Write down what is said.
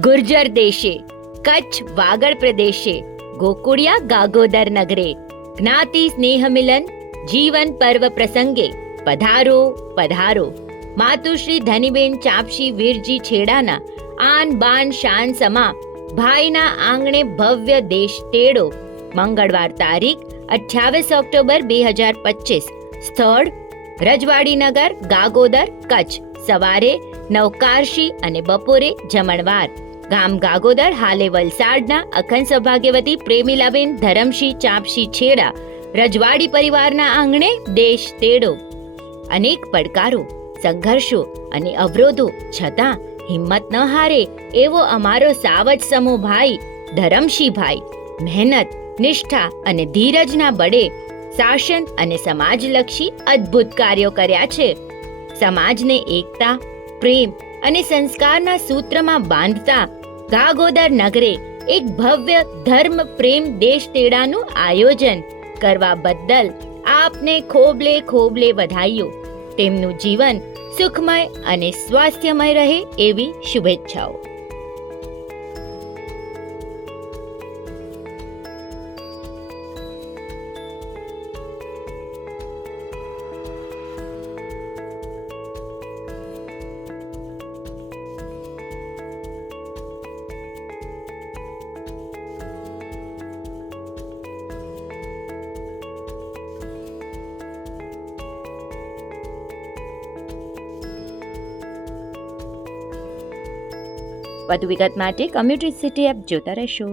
ગુર્જર દેશે, કચ્છ વાગડ પ્રદેશે, ગોકુળિયા ગાગોદર નગરે, જ્ઞાતિ સ્નેહ મિલન, જીવન પર્વ પ્રસંગે પધારો પધારો. માતુશ્રી ધનીબેન ચાપશી વીરજી છેડાના આન બાન શાન સમા ભાઈના આંગણે ભવ્ય દેશ તેડો. મંગળવાર તારીખ 28 ઓક્ટોબર 2025. સ્થળ રજવાડીનગર, ગાગોદર, કચ્છ. સવારે નવકારશી અને બપોરે જમણવાર. ગામ ગાગોદર હાલે વલસાડના અખંડ સૌભાગ્યવતી પ્રેમીલાબેન ધરમશી ચાપશી છેડા રજવાડી પરિવારના આંગણે દેશ તેડો. અનેક પડકારો, સંઘર્ષો અને અવરોધો છતાં હિંમત ન હારે એવો અમારો સાવજ સમૂહ ભાઈ ધરમશીભાઈ મહેનત, નિષ્ઠા અને ધીરજના બળે શાસન અને સમાજલક્ષી અદ્ભુત કાર્યો કર્યા છે. સમાજને એકતા, પ્રેમ અને સંસ્કારના સૂત્રમાં બાંધતા ગાગોદર નગરે એક ભવ્ય ધર્મ પ્રેમ દેશ તેડાનું આયોજન કરવા બદલ આપને ખોબલે ખોબલે વધાઈઓ. તેમનું જીવન સુખમય અને સ્વાસ્થ્યમય રહે એવી શુભેચ્છાઓ. વધુ વિગત માટે કમ્યુનિટી સિટી એપ જોતા રહેશો.